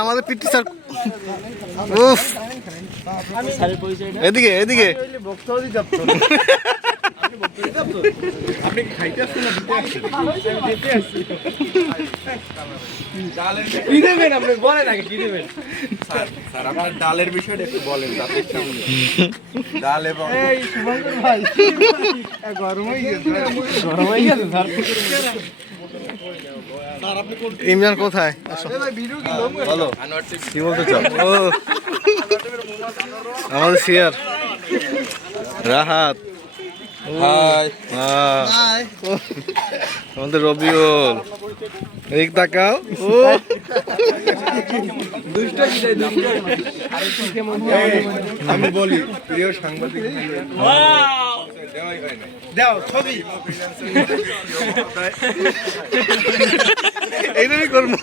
আমাদের PT sir এদিকে এদিকে আপনি খাইতে আসছেন না দিতে আসছেন? কি দেবেন আপনি বলেন আগে কি দেবেন? স্যার আপনার ডালের বিষয়টা একটু বলেন তাদের সামনে। ডাল এবং এই শুভঙ্কর ভাই গরম হয়ে গেছে স্যার। ইমরান কোথায়? বলো কি বলতে চাও? ও আমাদের সিয়ার রাহাত, হাই আমাদের রবিউল, এদিক তাকাও। ও আমি বলি প্রিয় সাংবাদিক দাও ছবি এইটাই করবো।